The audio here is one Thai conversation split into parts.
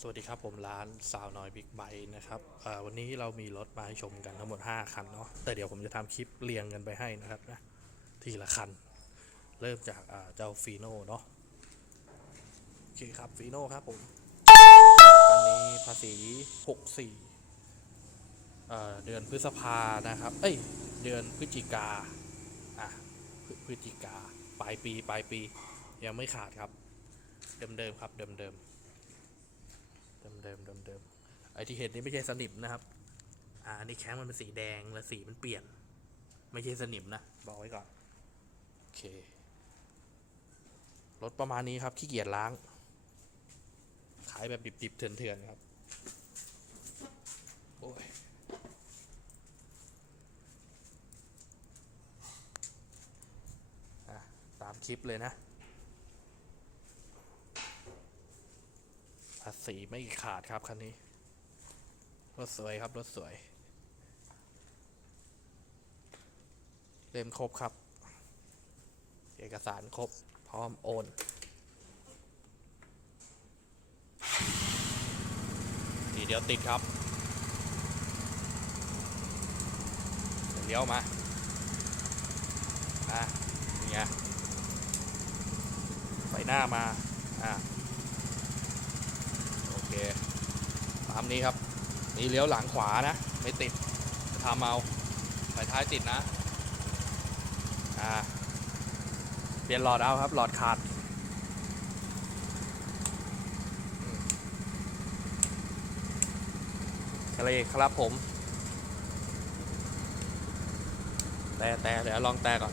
สวัสดีครับผมร้านสาวน้อยบิ๊กไบค์นะครับวันนี้เรามีรถมาให้ชมกันทั้งหมด 5 คันเนาะแต่เดี๋ยวผมจะทำคลิปเรียงกันไปให้นะครับนะทีละคัน เริ่มจากเจ้าฟีโน่เนาะโอเคครับฟีโน่ครับผมอันนี้ภาษี 64เอ่อเดือนพฤษภานะครับ เอ้ย เดือนพฤศจิกาอะพฤพฤศจิกาปลายปีปลายปียังไม่ขาดครับ เดิมๆครับเดิมๆเดิมเดิม เดิมไอที่เห็นนี่ไม่ใช่สนิมนะครับ อ่าอันนี่แข้งมันเป็นสีแดงและสีมันเปลี่ยน ไม่ใช่สนิมนะ บอกไว้ก่อน โอเค รถประมาณนี้ครับ ขี้เกียจล้าง ขายแบบดิบๆเถื่อนๆครับ โอ้ยอะตามคลิปเลยนะ ภาษีไม่ขาดครับคันนี้ รถสวยครับ รถสวย เล่มครบครับ เอกสารครบ พร้อมโอนทีเดียวติดครับ เลี้ยวมาอะนี่ไงไฟหน้ามา อะ โอเค ตาม นี้ครับ นี่เลี้ยวหลังขวานะ ไม่ติดจะทำเอาไฟท้ายติดนะ อ่า เปลี่ยนหลอดเอาครับ หลอดขาดอืมทะเลครับผม แต่แต่เดี๋ยวลองแต่ก่อน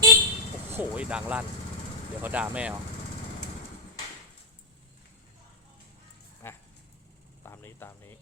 โอ้โห ดังลั่น เดี๋ยวเขาด่าแม่เอาอะตามนี้ ตามนี้